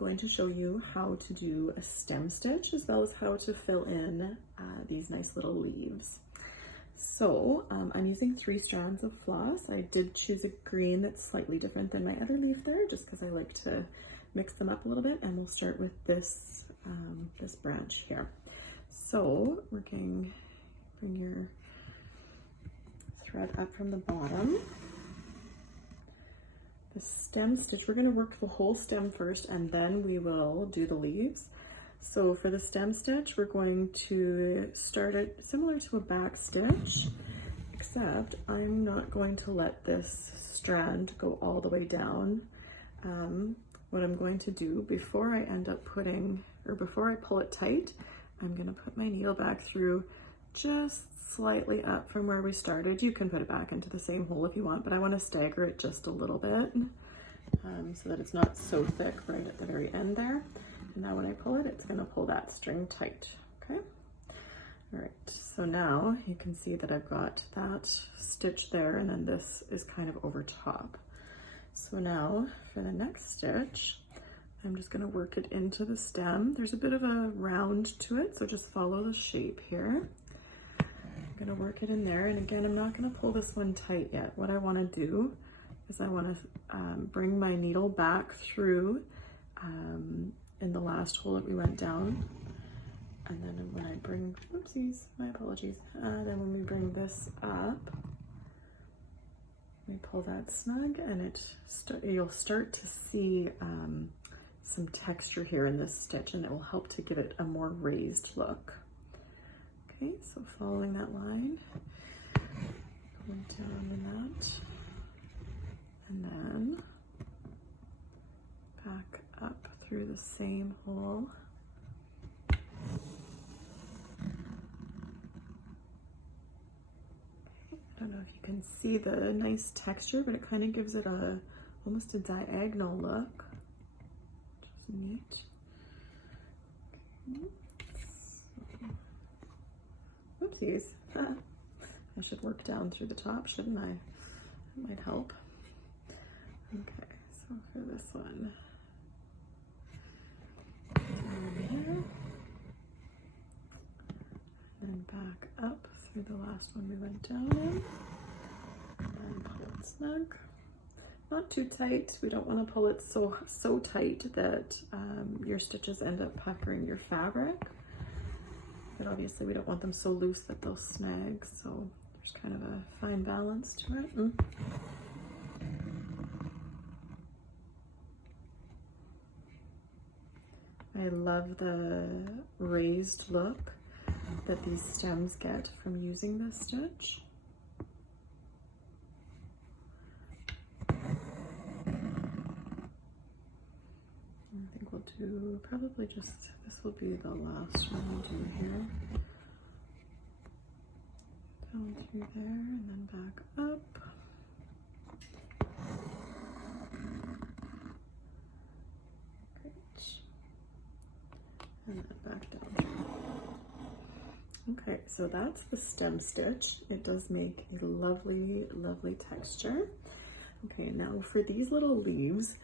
going to show you how to do a stem stitch as well as how to fill in these nice little leaves. So I'm using 3 strands of floss. I did choose a green that's slightly different than my other leaf there, just because I like to mix them up a little bit. And we'll start with this, this branch here. So bring your thread up from the bottom. The stem stitch, we're going to work the whole stem first and then we will do the leaves. So for the stem stitch, we're going to start it similar to a back stitch, except I'm not going to let this strand go all the way down. What I'm going to do before I end up before I pull it tight, I'm going to put my needle back through just slightly up from where we started. You can put it back into the same hole if you want, but I want to stagger it just a little bit so that it's not so thick right at the very end there. And now when I pull it, it's going to pull that string tight. Okay. All right. So now you can see that I've got that stitch there, and then this is kind of over top. So now for the next stitch, I'm just going to work it into the stem. There's a bit of a round to it, so just follow the shape here. I'm going to work it in there, and again, I'm not going to pull this one tight yet. What I want to do is I want to bring my needle back through in the last hole that we went down, and then when I bring, oopsies, my apologies, then when we bring this up, we pull that snug, and you'll start to see some texture here in this stitch, and it will help to give it a more raised look. Okay, so following that line, going down in that, and then back up through the same hole. I don't know if you can see the nice texture, but it kind of gives it almost a diagonal look, which is neat. Okay. Oopsies. I should work down through the top, shouldn't I? That might help. Okay, so for this one, down here, and then back up through the last one we went down in, and pull it snug. Not too tight. We don't want to pull it so tight that your stitches end up puckering your fabric. But obviously we don't want them so loose that they'll snag, so there's kind of a fine balance to it. I love the raised look that these stems get from using this stitch. I think we'll do probably just, this will be the last one we'll do here. Down through there and then back up. Great. And then back down. Okay, so that's the stem stitch. It does make a lovely, lovely texture. Okay, now for these little leaves,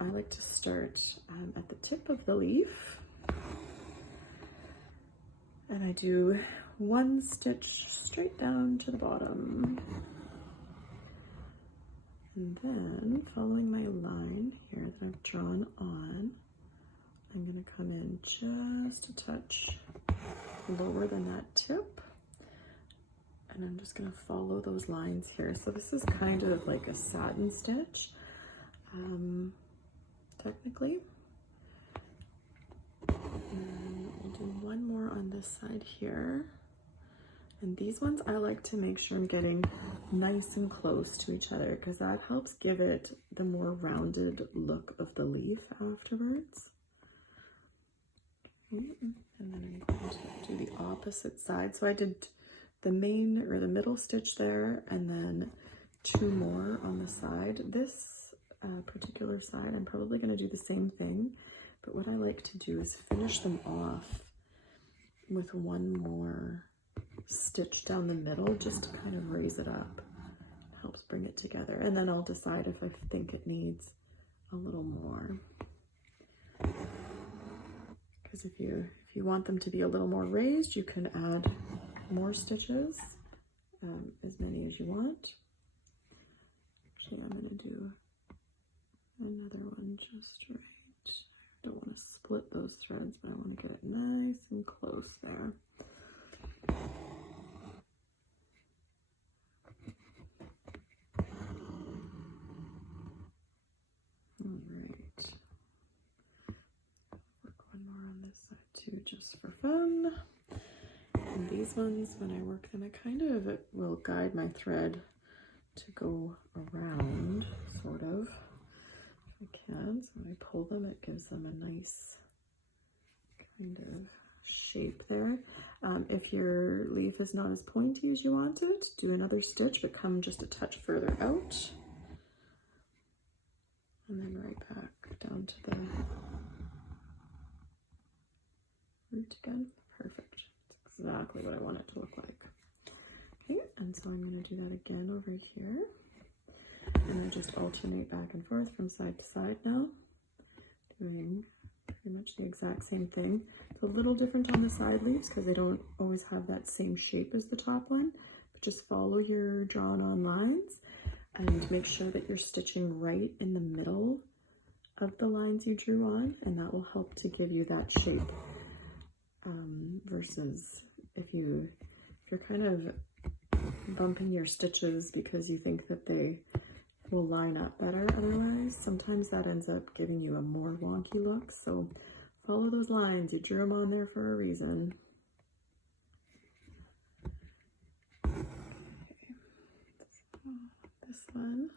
I like to start at the tip of the leaf, and I do 1 stitch straight down to the bottom, and then following my line here that I've drawn on, I'm going to come in just a touch lower than that tip, and I'm just going to follow those lines here. So this is kind of like a satin stitch, technically. And I'll do one more on this side here. And these ones I like to make sure I'm getting nice and close to each other, because that helps give it the more rounded look of the leaf afterwards. Okay. And then I'm going to do the opposite side. So I did the main or the middle stitch there, and then 2 more on the side. This particular side, I'm probably going to do the same thing, but what I like to do is finish them off with 1 more stitch down the middle, just to kind of raise it up. It helps bring it together, and then I'll decide if I think it needs a little more. because if you want them to be a little more raised, you can add more stitches, as many as you want. Actually, I'm going to do another one just right. I don't want to split those threads, but I want to get it nice and close there. All right. Work one more on this side too, just for fun. And these ones, when I work them, I kind of will guide my thread to go around, sort of, if I can. So when I pull them, it gives them a nice kind of shape there. If your leaf is not as pointy as you want it, do another stitch, but come just a touch further out. And then right back down to the root again. Perfect. That's exactly what I want it to look like. Okay, and so I'm going to do that again over here. And I just alternate back and forth from side to side now, doing pretty much the exact same thing. It's a little different on the side leaves because they don't always have that same shape as the top one, but just follow your drawn on lines and make sure that you're stitching right in the middle of the lines you drew on, and that will help to give you that shape. Versus if you're kind of bumping your stitches because you think that they will line up better otherwise, sometimes that ends up giving you a more wonky look. So follow those lines, you drew them on there for a reason. Okay. So this one.